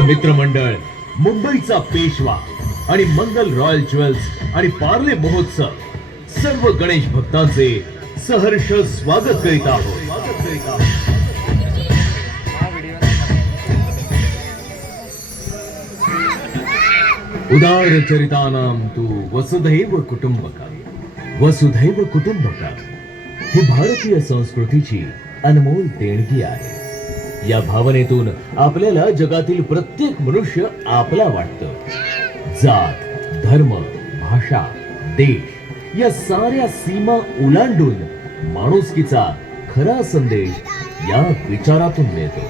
मित्रमंडळ मुंबईचा पेशवा आणि मंगल रॉयल ज्वेल्स आणि पार्ले महोत्सव. सर्व गणेश भक्तांचे सहर्ष स्वागत करीत आहोत. उदार चरितानाम तू वसुधैव कुटुंबकम. वसुधैव कुटुंबकम ही भारतीय संस्कृतीची अनमोल देणगी आहे. या भावनेतून आपल्याला जगातील प्रत्येक मनुष्य आपला वाटतं. जात धर्म भाषा देश या साऱ्या सीमा ओलांडून माणुसकीचा खरा संदेश या विचारातून मिळतो.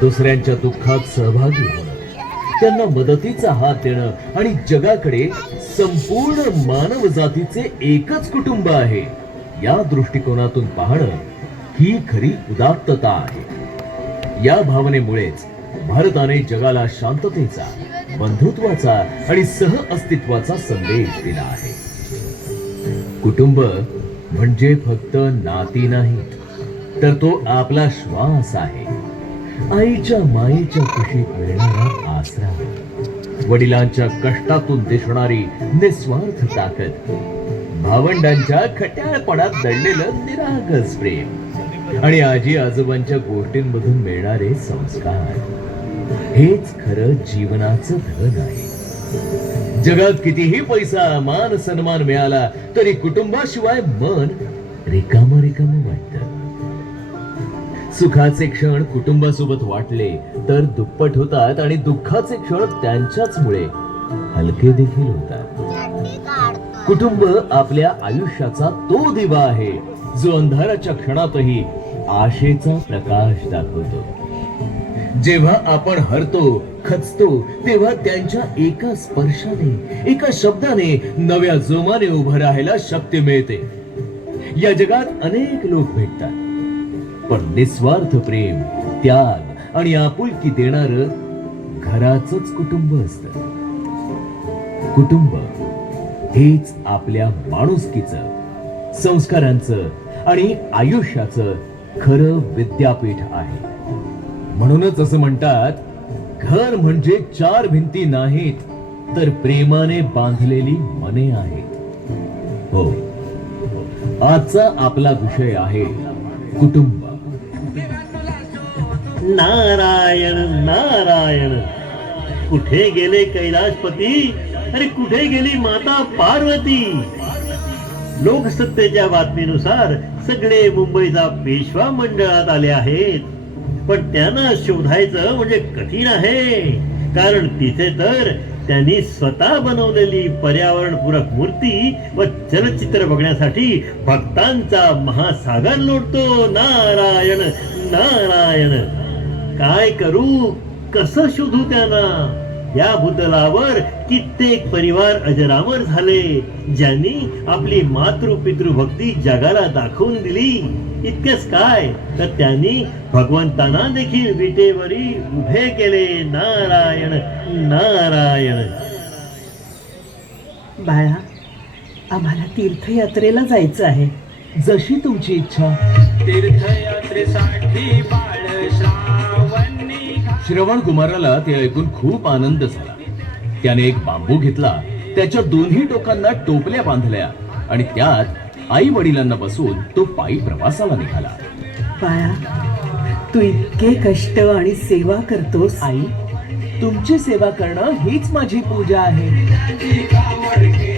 दुसऱ्यांच्या दुःखात सहभागी होणं त्यांना मदतीचा हात देणं आणि जगाकडे संपूर्ण मानव जातीचे एकच कुटुंब आहे या दृष्टिकोनातून पाहणं ही खरी उदात्तता आहे. या भावनेमुळेच भारताने जगाला शांततेचा बंधुत्वाचा आणि सह अस्तित्वाचा संदेश दिला आहे. कुटुंब म्हणजे फक्त नाती नाही तर तो आपला श्वास आहे. आईच्या मायेच्या कुशीत मिळणारा आसरा. वडिलांच्या कष्टातून दिसणारी निस्वार्थ ताकद. भावंडांच्या खट्याळपणात दडलेलं निरागस प्रेम. आणि आजी आजोबांच्या गोष्टींमधून मिळणारे संस्कार. हेच खरं जीवनाचं धन आहे. जगात कितीही पैसा मान सन्मान मिळाला तरी कुटुंबाशिवाय मन रिकाम रिकाम वाटतं. सुखाचे क्षण कुटुंबासोबत वाटले तर दुप्पट होतात आणि दुःखाचे क्षण त्यांच्याच मुळे हलके देखील होतात. कुटुंब आपल्या आयुष्याचा तो दिवा आहे जो अंधाराच्या क्षणातही आशेचा प्रकाश दाखवतो. जेव्हा आपण हरतो खचतो तेव्हा त्यांच्या एका स्पर्शाने एका शब्दाने नव्या जोमाने उभं राहायला शक्ती मिळते. या जगात अनेक लोक भेटतात. पण निस्वार्थ प्रेम त्याग आणि आपुलकी देणार घराच कुटुंब असत. कुटुंब हेच आपल्या माणुसकीचं संस्कारांचं आणि आयुष्याचं खरं विद्यापीठ आहे. म्हणूनच असं म्हणतात घर म्हणजे चार भिंती नाहीत तर प्रेमाने बांधलेली मने आहेत. हो. आजचा आपला विषय आहे कुटुंब. नारायण नारायण. कुठे गेले कैलाशपती अरे कुठे गेली माता पार्वती? लोकसत्तेच्या बातमीनुसार सगळे मुंबईचा पेशवा मंडळात आले आहेत. पण त्यांना शोधायचं म्हणजे कठीण आहे. कारण तिथे तर त्यांनी स्वतः बनवलेली पर्यावरणपूरक मूर्ती व चलचित्र बघण्यासाठी भक्तांचा महासागर लोटतो. नारायण नारायण. काय करू? कसं शोधू त्यांना? या भूतलावर कित्येक परिवार अजरामर झाले ज्यांनी आपली मातृ पितृ भक्ती जगाला दाखवून दिली. इतकेच काय तर त्यांनी भगवंतांना देखील विटेवरी उभे केले. नारायण नारायण. बाळा आम्हाला तीर्थयात्रेला जायचं आहे. जशी तुमची इच्छा. तीर्थयात्रेसाठी श्रावणी कुमाराला ते ऐकून खूप आनंद झाला. त्याने एक बांबू घेतला त्याच्या दोन्ही टोकांना टोपल्या बांधल्या आणि त्यात आई वडिलांना बसून तो पायी प्रवासाला निघाला. बाळा तू इतके कष्ट आणि सेवा करतोस. आई तुमची सेवा करणं हीच माझी पूजा आहे.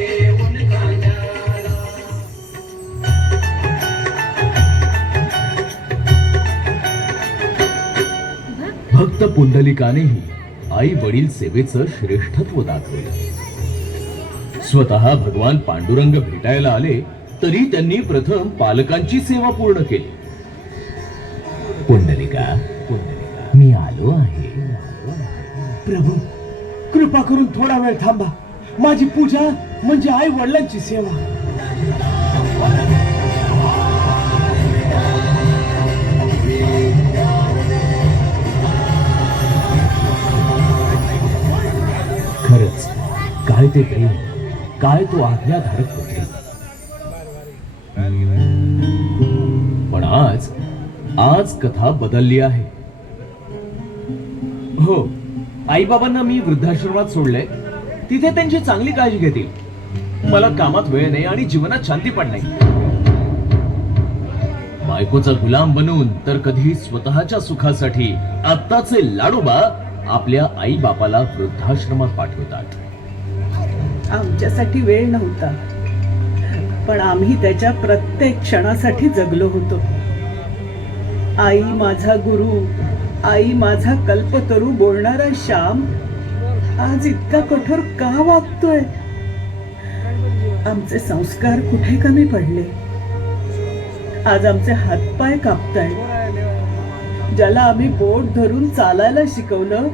भक्त पुंडलिकानेही आई वडील सेवेचं श्रेष्ठत्व दाखवलं. स्वतः भगवान पांडुरंग भेटायला आले तरी त्यांनी प्रथम पालकांची सेवा पूर्ण केली. पुंडलिका पुंडलिका मी आलो आहे. प्रभू कृपा करून थोडा वेळ थांबा. माझी पूजा म्हणजे आई वडिलांची सेवा. ते प्रेम काय तो आज्ञाधारक होते. पण आज आज कथा बदलली आहे. हो आई बाबांना मी वृद्धाश्रमात सोडलंय. तिथे त्यांची चांगली काळजी घेतील. मला कामात वेळ नाही आणि जीवनात शांती पण नाही. बायकोचा गुलाम बनून तर कधी स्वतःच्या सुखासाठी आत्ताचे लाडोबा आपल्या आई बापाला वृद्धाश्रमात पाठवतात. आमच्यासाठी वेळ नव्हता. पण आम्ही त्याच्या प्रत्येक क्षणासाठी जगलो होतो. आई माझा गुरु आई माझा कल्पतरू बोलणारा श्याम आज इतका कठोर का वागतोय? आमचे संस्कार कुठे कमी पडले? आज आमचे हातपाय कापताय ज्याला आम्ही बोट धरून चालायला शिकवलं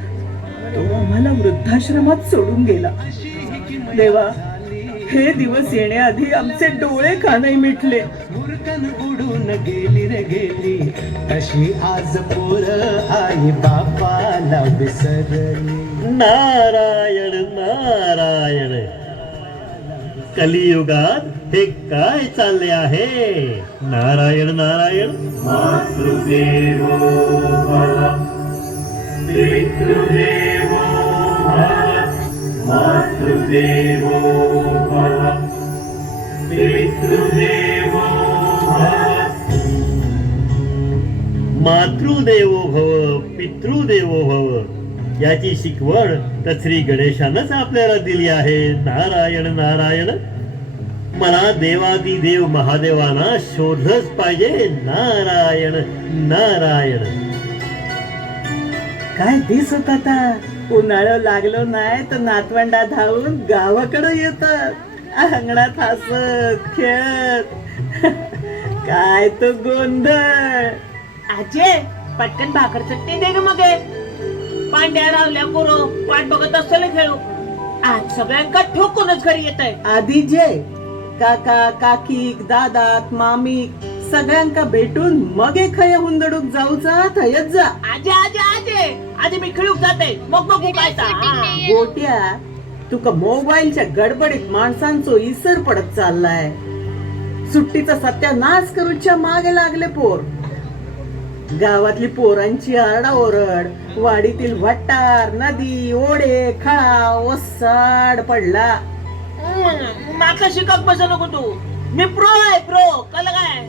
तो आम्हाला वृद्धाश्रमात सोडून गेला. देवा. हे दिवस येण्याआधी आमचे डोळे का नाही मिटले. मुरकन उडून गेली रे गेली. तशी आज पोर आई बापाला विसरली. नारायण नारायण. कलियुगात हे काय चालले आहे? नारायण नारायण. मातृदेवो भव पितृदेवो भव. याची शिकवण तर श्री गणेशानंच आपल्याला दिली आहे. नारायण नारायण. मला देवादी देव महादेवाना शोधलंच पाहिजे. नारायण नारायण. काय दिसत आता? उन्हाळं लागलो नाही तर नातवंडा धावून गावाकडं येतात. अंगणात हसत खेळत. काय तो गोंधळ. आजे पटकन भाकर चटणी दे ग मग. पांड्या रावल्या पोरो वाट बघत असतो खेळू. आज सगळ्यांका ठोकूनच घरी येत आहे आधी जे काका काकीक दादात मामीक सगळ्यांका भेटून मग एक खय हुंदडूक जाऊचा थयच जा. आजे आजे आजे आजे मी खेळूक जाते. मग बघू काय ता. हा. गोट्या तुका मोबाईलच्या गडबडीत माणसांचो इसर पडत चाललाय. सुट्टीचा सत्यानाश करूच्या मागे लागले पोर. गावातली पोरांची आरडाओरड वाडीतील वट्टार नदी ओढे खळा ओसाड पडला. हम्म, माका शिकक बसू नको तू. मी प्रो आहे प्रो कल काय?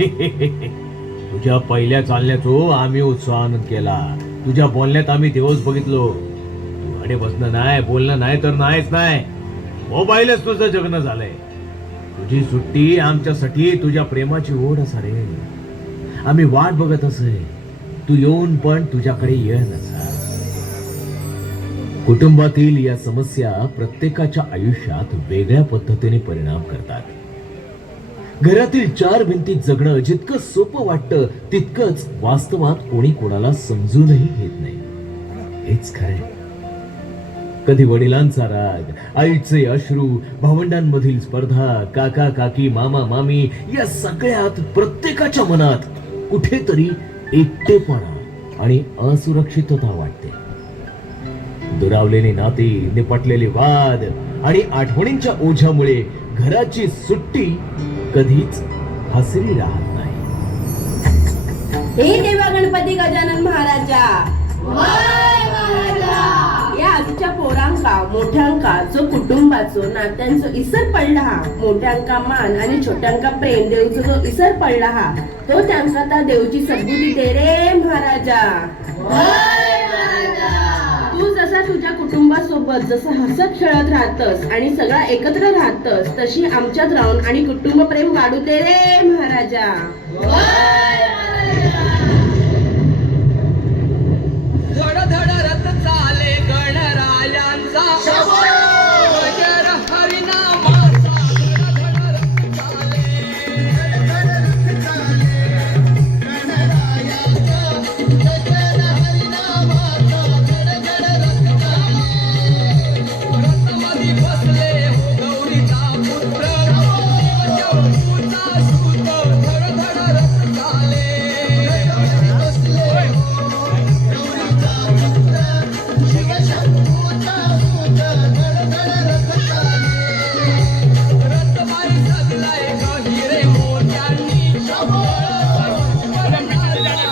तुझ्या पहिल्या चालण्याचो आम्ही उत्साहानं केला. तुझ्या बोलण्यात आम्ही दिवस बघितलो. तू अडे बसणं नाही बोलणं नाही तर नाहीच नाही. मोबाईलच तुझं जगणं झालंय. तुझी सुट्टी आमच्यासाठी तुझ्या प्रेमाची ओढ असा रे आम्ही वाट बघत असे. तू येऊन पण तुझ्याकडे ये नसा. कुटुंबातील या समस्या प्रत्येकाच्या आयुष्यात वेगळ्या पद्धतीने परिणाम करतात. घरातील चार भिंतीत जगणं जितकं सोपं वाटतं तितकंच वास्तवात कोणी कोणाला समजूनही घेत नाही. हेच खरं कधी वडिलांचा राग आईचे अश्रू भावंडांमधील स्पर्धा काका काकी मामा मामी या सगळ्यात प्रत्येकाच्या मनात कुठेतरी एकटेपणा आणि असुरक्षितता वाटते. दुरावलेली नाती निपटलेले वाद आणि आठवणींच्या ओझ्यामुळे घराची सुट्टी कधीच हसरी राहत नाही. हे देवा गणपती गजानन महाराजा. या आजच्या पोरांका मोठ्यांका जो कुटुंबाचो नात्यांचो इसर पडला हा मोठ्यांका मान आणि छोट्यांका प्रेम देवचो जो इसर पडला हा तो त्यांका त्या देवची सद्गुरी दे रे महाराजा. जसा तुझ्या कुटुंबासोबत जसं हसत खेळत राहतस आणि सगळा एकत्र राहतस तशी आमच्यात राहून आणि कुटुंब प्रेम वाढू दे रे महाराजा.